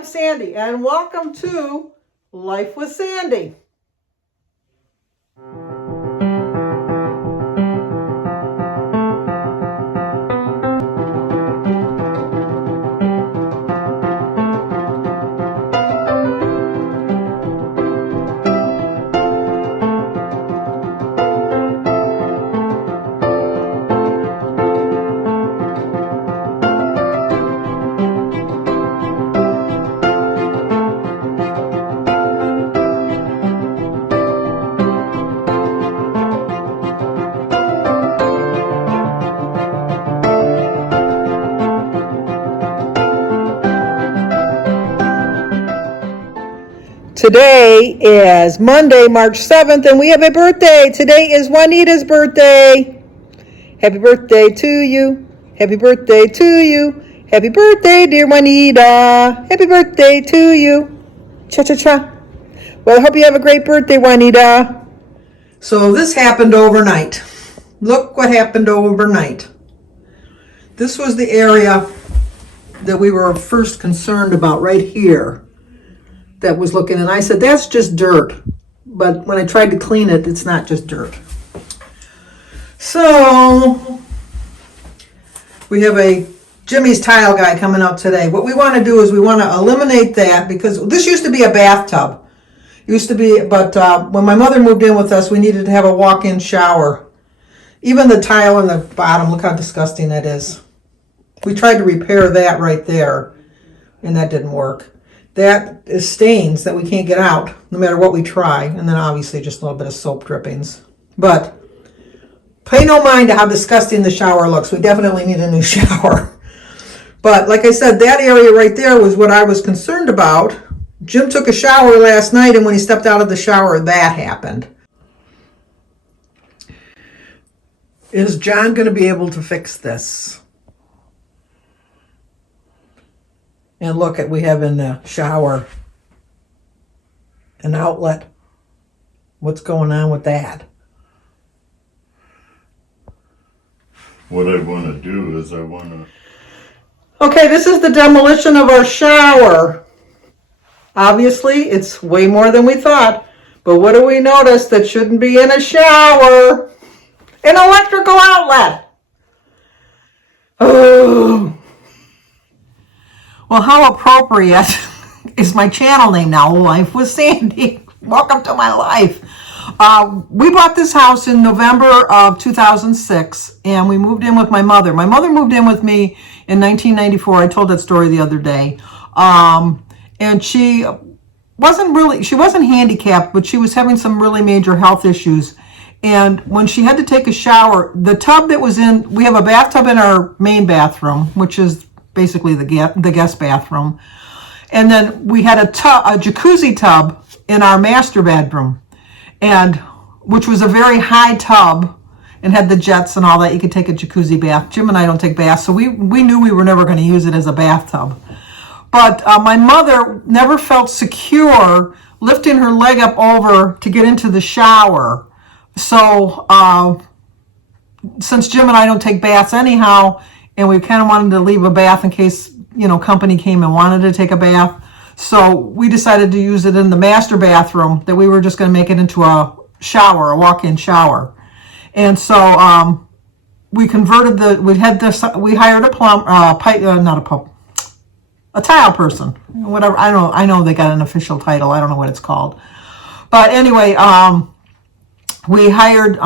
I'm Sandy, and welcome to Life with Sandy. Today is Monday, March 7th, and we have a birthday. Today is Juanita's birthday. Happy birthday to you. Happy birthday to you. Happy birthday, dear Juanita. Happy birthday to you. Cha-cha-cha. Well, I hope you have a great birthday, Juanita. So this happened overnight. Look what happened overnight. This was the area that we were first concerned about right here. That was looking, and I said, that's just dirt. But when I tried to clean it, it's not just dirt. So we have a Jimmy's tile guy coming out today. What we want to do is we want to eliminate that, because this used to be a bathtub. But when my mother moved in with us, we needed to have a walk-in shower. Even the tile on the bottom, look how disgusting that is. We tried to repair that right there, and that didn't work. That is stains that we can't get out no matter what we try. And then obviously just a little bit of soap drippings. But pay no mind to how disgusting the shower looks. We definitely need a new shower. But like I said, that area right there was what I was concerned about. Jim took a shower last night, and when he stepped out of the shower, that happened. Is John going to be able to fix this? And look at, we have in the shower an outlet. What's going on with that? What I want to do is Okay, this is the demolition of our shower. Obviously, it's way more than we thought. But what do we notice that shouldn't be in a shower? An electrical outlet. Oh. Well, how appropriate is my channel name now, Life with Sandy. Welcome to my life. We bought this house in November of 2006, and we moved in with my mother. My mother moved in with me in 1994. I told that story the other day. And she wasn't handicapped, but she was having some really major health issues. And when she had to take a shower, the tub that was we have a bathtub in our main bathroom, which is basically the guest bathroom. And then we had a jacuzzi tub in our master bedroom, and which was a very high tub and had the jets and all that. You could take a jacuzzi bath. Jim and I don't take baths, so we knew we were never going to use it as a bathtub. But my mother never felt secure lifting her leg up over to get into the shower. So since Jim and I don't take baths anyhow, and we kind of wanted to leave a bath in case, company came and wanted to take a bath. So we decided to use it in the master bathroom, that we were just going to make it into a shower, a walk-in shower. And so we converted we hired a tile person, whatever. I know they got an official title. I don't know what it's called. But anyway, we hired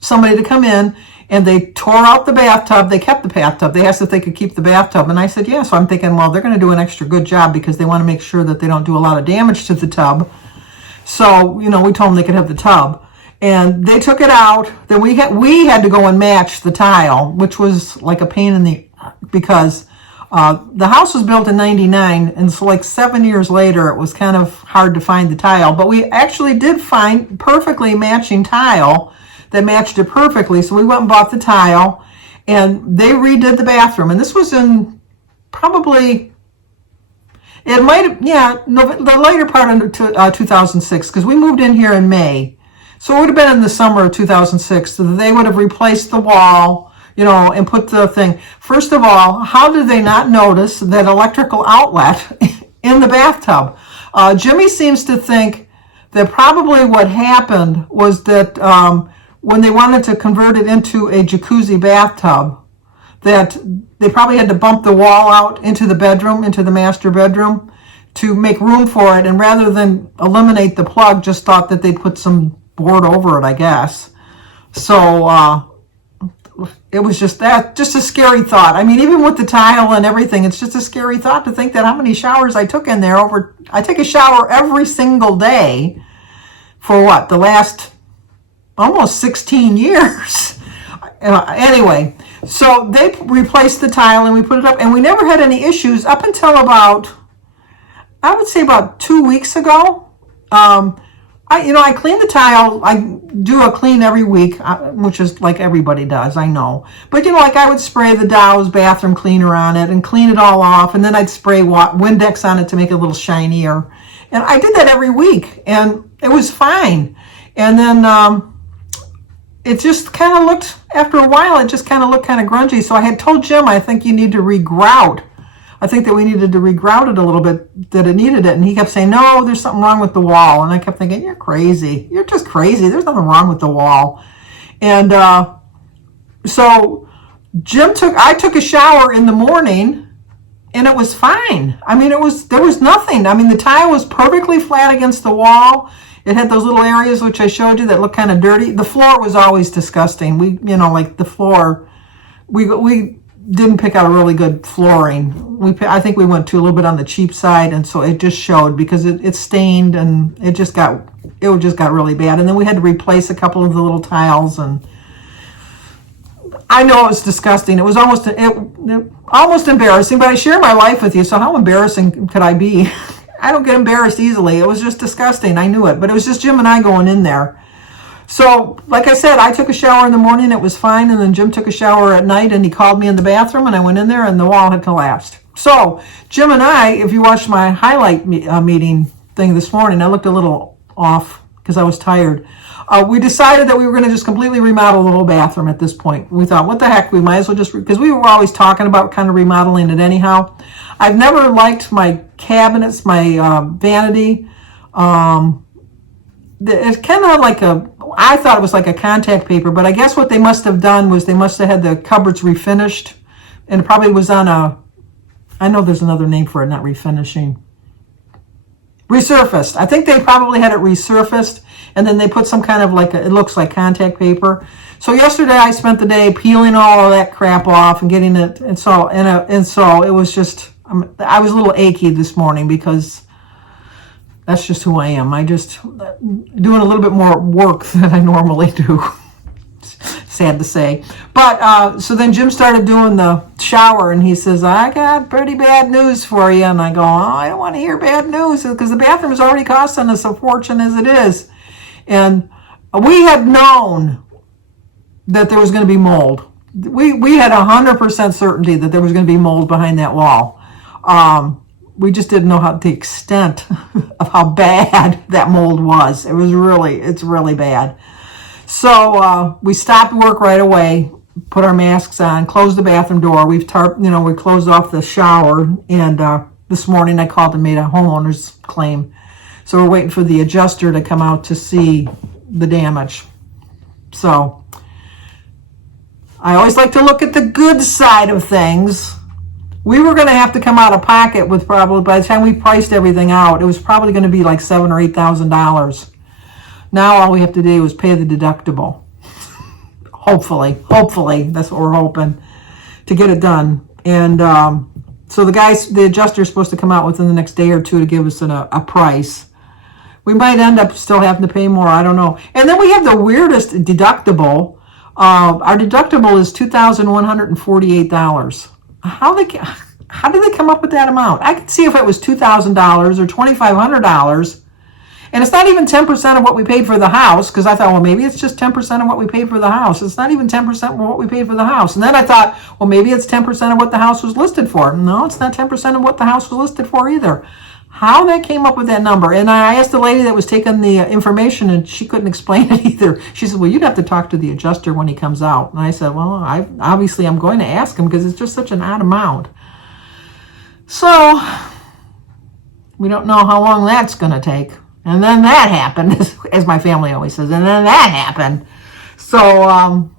somebody to come in, and they tore out the bathtub. They kept the bathtub. They asked if they could keep the bathtub, and I said, yeah. So I'm thinking, well, they're going to do an extra good job because they want to make sure that they don't do a lot of damage to the tub. So, we told them they could have the tub. And they took it out. Then we had to go and match the tile, which was like a pain because the house was built in 99, and so like 7 years later, it was kind of hard to find the tile. But we actually did find perfectly matching tile that matched it perfectly. So we went and bought the tile, and they redid the bathroom. And this was in probably, the later part of 2006, because we moved in here in May. So it would have been in the summer of 2006. So they would have replaced the wall, and put the thing. First of all, how did they not notice that electrical outlet in the bathtub? Jimmy seems to think that probably what happened was that when they wanted to convert it into a jacuzzi bathtub, that they probably had to bump the wall out into the bedroom, into the master bedroom, to make room for it. And rather than eliminate the plug, just thought that they'd put some board over it, I guess. So it was just a scary thought. I mean, even with the tile and everything, it's just a scary thought to think that how many showers I took in there I take a shower every single day for what, the last almost 16 years. Anyway, so they replaced the tile and we put it up, and we never had any issues up until about, I would say about 2 weeks ago. I clean the tile. I do a clean every week, which is like everybody does, I know. But, like I would spray the Dow's bathroom cleaner on it and clean it all off. And then I'd spray Windex on it to make it a little shinier. And I did that every week, and it was fine. And then it just kind of looked, after a while, it just kind of looked kind of grungy. So I had told Jim, I think you need to regrout. I think that we needed to regrout it a little bit, that it needed it. And he kept saying, no, there's something wrong with the wall. And I kept thinking, you're crazy. You're just crazy. There's nothing wrong with the wall. And so I took a shower in the morning, and it was fine. I mean, there was nothing. I mean, the tile was perfectly flat against the wall. It had those little areas which I showed you that looked kind of dirty. The floor was always disgusting. Like the floor, we didn't pick out a really good flooring. I think we went to a little bit on the cheap side, and so it just showed because it stained, and it just got really bad. And then we had to replace a couple of the little tiles, and I know it was disgusting. It was almost embarrassing, but I share my life with you, so how embarrassing could I be? I don't get embarrassed easily. It was just disgusting. I knew it, but it was just Jim and I going in there. So, like I said, I took a shower in the morning, it was fine, and then Jim took a shower at night, and he called me in the bathroom, and I went in there, and the wall had collapsed. So, Jim and I, if you watched my highlight meeting thing this morning, I looked a little off because I was tired. We decided that we were going to just completely remodel the whole bathroom at this point. We thought, what the heck, we might as well just, because we were always talking about kind of remodeling it anyhow. I've never liked my cabinets, my vanity. It's kind of like I thought it was like a contact paper, but I guess what they must have done was they must have had the cupboards refinished, and it probably was on I know there's another name for it, not refinishing. Resurfaced. I think they probably had it resurfaced, and then they put some kind of it looks like contact paper. So yesterday I spent the day peeling all of that crap off and getting it, and so it was just, I was a little achy this morning because that's just who I am. I just doing a little bit more work than I normally do. Sad to say. But so then Jim started doing the shower, and he says, I got pretty bad news for you. And I go, I don't want to hear bad news because the bathroom is already costing us a fortune as it is. And we had known that there was going to be mold. We had 100% certainty that there was going to be mold behind that wall. We just didn't know the extent of how bad that mold was. It's really bad. So we stopped work right away, put our masks on, closed the bathroom door. We closed off the shower, and this morning I called and made a homeowner's claim. So we're waiting for the adjuster to come out to see the damage. So I always like to look at the good side of things. We were going to have to come out of pocket with probably, by the time we priced everything out, it was probably going to be like $7,000 or $8,000. Now all we have to do is pay the deductible. Hopefully, that's what we're hoping to get it done. And so the adjuster is supposed to come out within the next day or two to give us a price. We might end up still having to pay more. I don't know. And then we have the weirdest deductible. Our deductible is $2,148. How did they come up with that amount? I could see if it was $2,000 or $2,500, and it's not even 10% of what we paid for the house, because I thought, well, maybe it's just 10% of what we paid for the house. It's not even 10% of what we paid for the house. And then I thought, well, maybe it's 10% of what the house was listed for. No, it's not 10% of what the house was listed for either. how that came up with that number. And I asked the lady that was taking the information, and she couldn't explain it either. She said, well, you'd have to talk to the adjuster when he comes out. And I said, well, I'm going to ask him because it's just such an odd amount. So we don't know how long that's going to take. And then that happened, as my family always says, and then that happened. So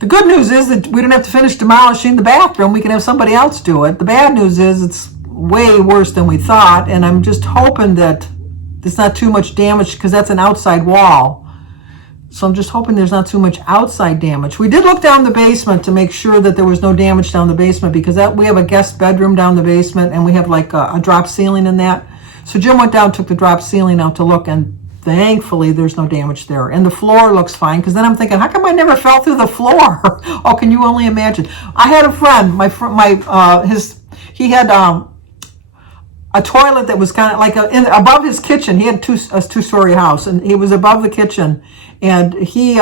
the good news is that we don't have to finish demolishing the bathroom. We can have somebody else do it. The bad news is it's way worse than we thought, and I'm just hoping that there's not too much damage because that's an outside wall. So I'm just hoping there's not too much outside damage. We did look down the basement to make sure that there was no damage down the basement because we have a guest bedroom down the basement, and we have like a drop ceiling in that. So Jim went down, took the drop ceiling out to look, and thankfully there's no damage there. And the floor looks fine, because then I'm thinking, how come I never fell through the floor? Oh, can you only imagine? I had a friend, he had a toilet that was kind of like above his kitchen. He had a two-story house, and he was above the kitchen, and he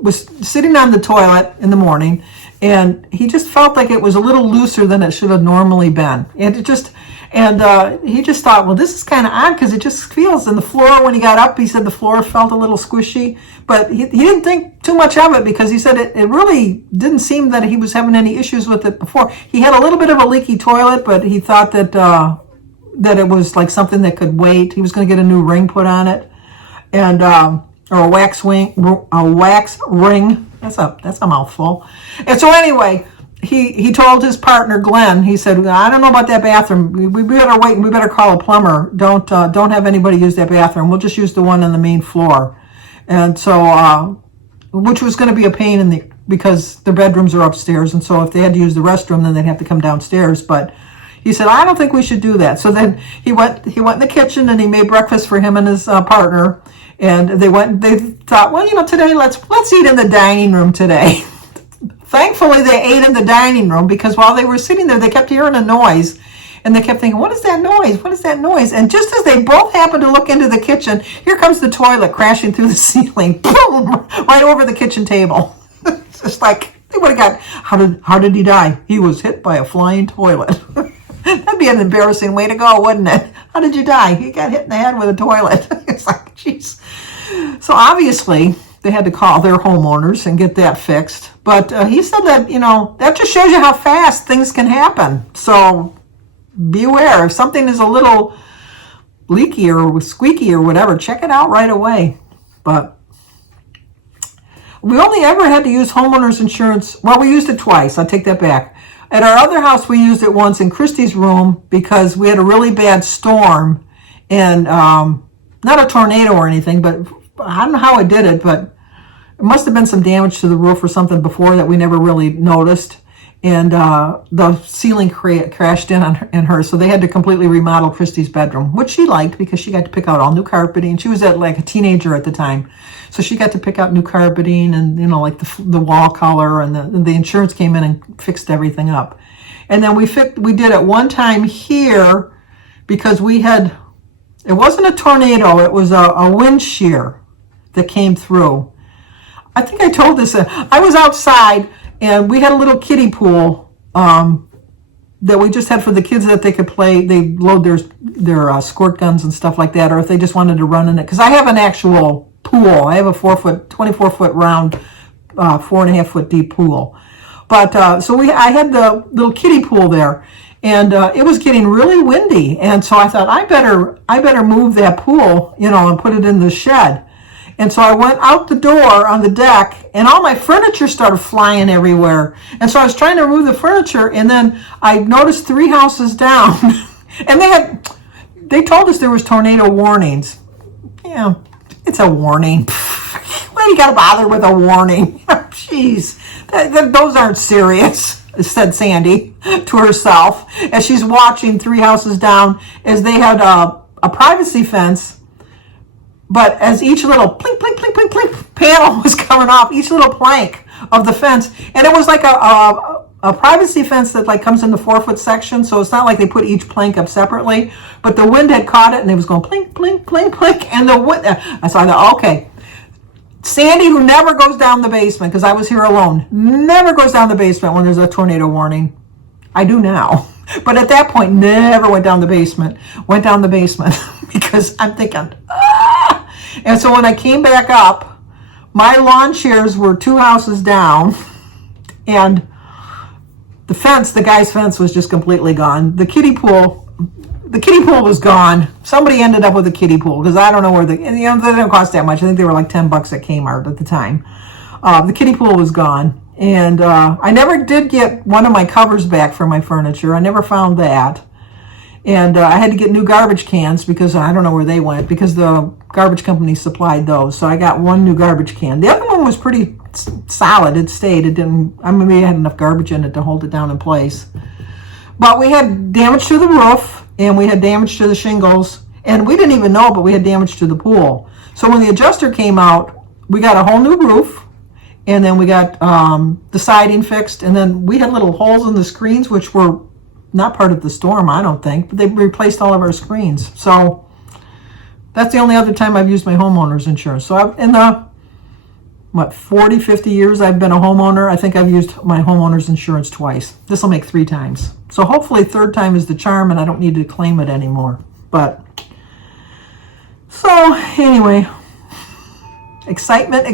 was sitting on the toilet in the morning, and he just felt like it was a little looser than it should have normally been. And he just thought, well, this is kind of odd because it just feels, and the floor, when he got up, he said the floor felt a little squishy, but he didn't think too much of it because he said it really didn't seem that he was having any issues with it before. He had a little bit of a leaky toilet, but he thought that it was like something that could wait. He was going to get a new ring put on it, and or a wax ring. That's a mouthful. And so anyway, he told his partner Glenn. He said, I don't know about that bathroom. We better wait, and we better call a plumber. Don't have anybody use that bathroom. We'll just use the one on the main floor. And so, which was going to be a pain because their bedrooms are upstairs, and so if they had to use the restroom, then they'd have to come downstairs. But he said, I don't think we should do that. So then he went in the kitchen, and he made breakfast for him and his partner. And they thought, well, today let's eat in the dining room today. Thankfully, they ate in the dining room because while they were sitting there, they kept hearing a noise. And they kept thinking, what is that noise? What is that noise? And just as they both happened to look into the kitchen, here comes the toilet crashing through the ceiling. Boom! Right over the kitchen table. It's just like, they would have got, how did he die? He was hit by a flying toilet. That'd be an embarrassing way to go, wouldn't it? How did you die? He got hit in the head with a toilet. It's like, jeez. So obviously, they had to call their homeowners and get that fixed. But he said that, that just shows you how fast things can happen. So beware. If something is a little leaky or squeaky or whatever, check it out right away. But we only ever had to use homeowners insurance. Well, we used it twice. I'll take that back. At our other house, we used it once in Christy's room because we had a really bad storm. And not a tornado or anything, but I don't know how it did it, but it must have been some damage to the roof or something before that we never really noticed. And the ceiling crashed in on her, so they had to completely remodel Christy's bedroom, which she liked because she got to pick out all new carpeting. She was like a teenager at the time, so she got to pick out new carpeting and like the wall color, and the insurance came in and fixed everything up. And then we did it one time here because it wasn't a tornado, it was a wind shear that came through. I think I told this. I was outside, and we had a little kiddie pool that we just had for the kids that they could play. They load their squirt guns and stuff like that, or if they just wanted to run in it. Because I have an actual pool. I have a 24-foot round, 4.5-foot deep pool. But so I had the little kiddie pool there, and it was getting really windy. And so I thought I better move that pool, and put it in the shed. And so I went out the door on the deck, and all my furniture started flying everywhere. And so I was trying to move the furniture, and then I noticed 3 houses down, and they told us there was tornado warnings. Yeah, it's a warning. Why do you got to bother with a warning? Jeez, those aren't serious, said Sandy to herself as she's watching 3 houses down as they had a privacy fence. But as each little plink, plink, plink, plink, plink panel was coming off, each little plank of the fence, and it was like a privacy fence that like comes in the 4-foot section, so it's not like they put each plank up separately, but the wind had caught it, and it was going plink, plink, plink, plink, and the wind, so I thought, okay, Sandy, who never goes down the basement, because I was here alone, never goes down the basement when there's a tornado warning. I do now. But at that point, never went down the basement. Went down the basement because I'm thinking, ah! And so when I came back up, my lawn chairs were 2 houses down, and the fence, the guy's fence, was just completely gone. The kiddie pool was gone. Somebody ended up with a kiddie pool because I don't know where they didn't cost that much. I think they were like $10 at Kmart at the time. The kiddie pool was gone. And I never did get one of my covers back for my furniture. I never found that. And I had to get new garbage cans because I don't know where they went because the garbage company supplied those. So I got one new garbage can. The other one was pretty solid. It stayed. It didn't, I mean, we had enough garbage in it to hold it down in place. But we had damage to the roof and we had damage to the shingles. And we didn't even know, but we had damage to the pool. So when the adjuster came out, we got a whole new roof. And then we got the siding fixed. And then we had little holes in the screens, which were not part of the storm, I don't think. But they replaced all of our screens. So that's the only other time I've used my homeowner's insurance. So in the, 40, 50 years I've been a homeowner, I think I've used my homeowner's insurance twice. This will make 3 times. So hopefully third time is the charm and I don't need to claim it anymore. But, so anyway, excitement.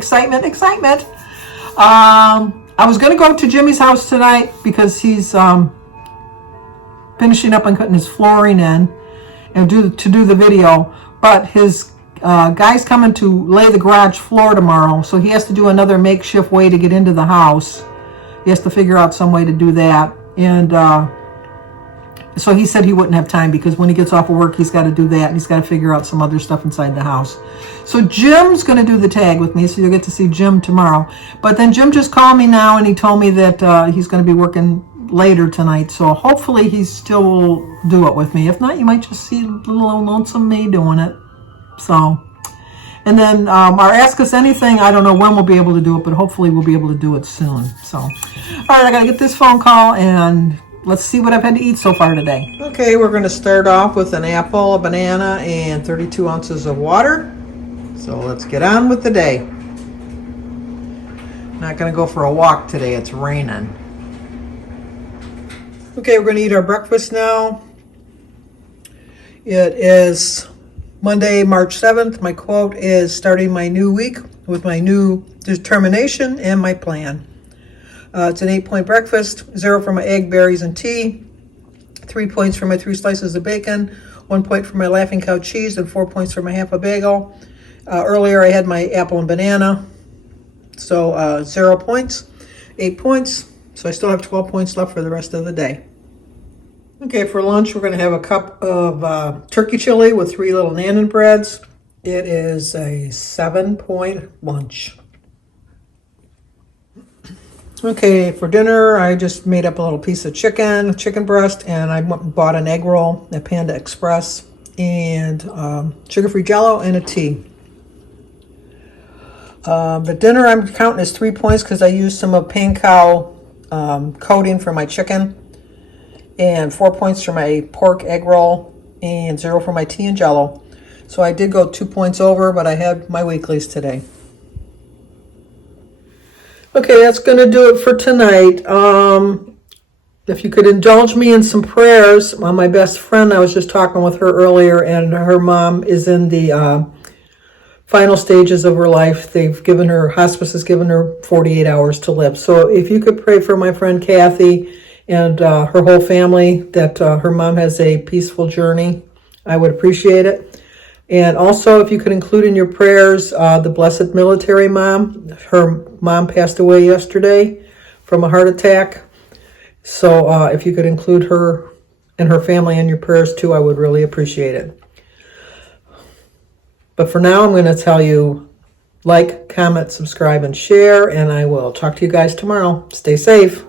I was going to go to Jimmy's house tonight because he's finishing up and cutting his flooring in and to do the video. But his guy's coming to lay the garage floor tomorrow, so he has to do another makeshift way to get into the house. He has to figure out some way to do that. And so he said he wouldn't have time because when he gets off of work, he's got to do that and he's got to figure out some other stuff inside the house. So Jim's going to do the tag with me, so you'll get to see Jim tomorrow. But then Jim just called me now and he told me that he's going to be working later tonight, so hopefully he still will do it with me. If not, you might just see little old lonesome me doing it. So, and then our Ask Us Anything, I don't know when we'll be able to do it, but hopefully we'll be able to do it soon. So, all right, I got to get this phone call and let's see what I've had to eat so far today. Okay, we're going to start off with an apple, a banana, and 32 ounces of water. So let's get on with the day. Not going to go for a walk today. It's raining. Okay, we're going to eat our breakfast now. It is Monday, March 7th. My quote is starting my new week with my new determination and my plan. It's an 8-point breakfast, 0 for my egg, berries, and tea, 3 points for my 3 slices of bacon, 1 point for my Laughing Cow cheese, and 4 points for my half a bagel. Earlier I had my apple and banana, so 0 points, 8 points, so I still have 12 points left for the rest of the day. Okay, for lunch we're going to have a cup of turkey chili with 3 little Nanan breads. It is a 7-point lunch. Okay, for dinner, I just made up a little piece of chicken breast, and I went and bought an egg roll at Panda Express, and sugar-free Jell-O, and a tea. The dinner I'm counting as 3 points because I used some of Pan Cow coating for my chicken, and 4 points for my pork egg roll, and 0 for my tea and Jell-O. So I did go 2 points over, but I had my weeklies today. Okay, that's going to do it for tonight. If you could indulge me in some prayers, my best friend, I was just talking with her earlier, and her mom is in the final stages of her life. Hospice has given her 48 hours to live. So if you could pray for my friend Kathy and her whole family, that her mom has a peaceful journey, I would appreciate it. And also, if you could include in your prayers the Blessed Military Mom. Her mom passed away yesterday from a heart attack. So if you could include her and her family in your prayers too, I would really appreciate it. But for now, I'm going to tell you, like, comment, subscribe, and share. And I will talk to you guys tomorrow. Stay safe.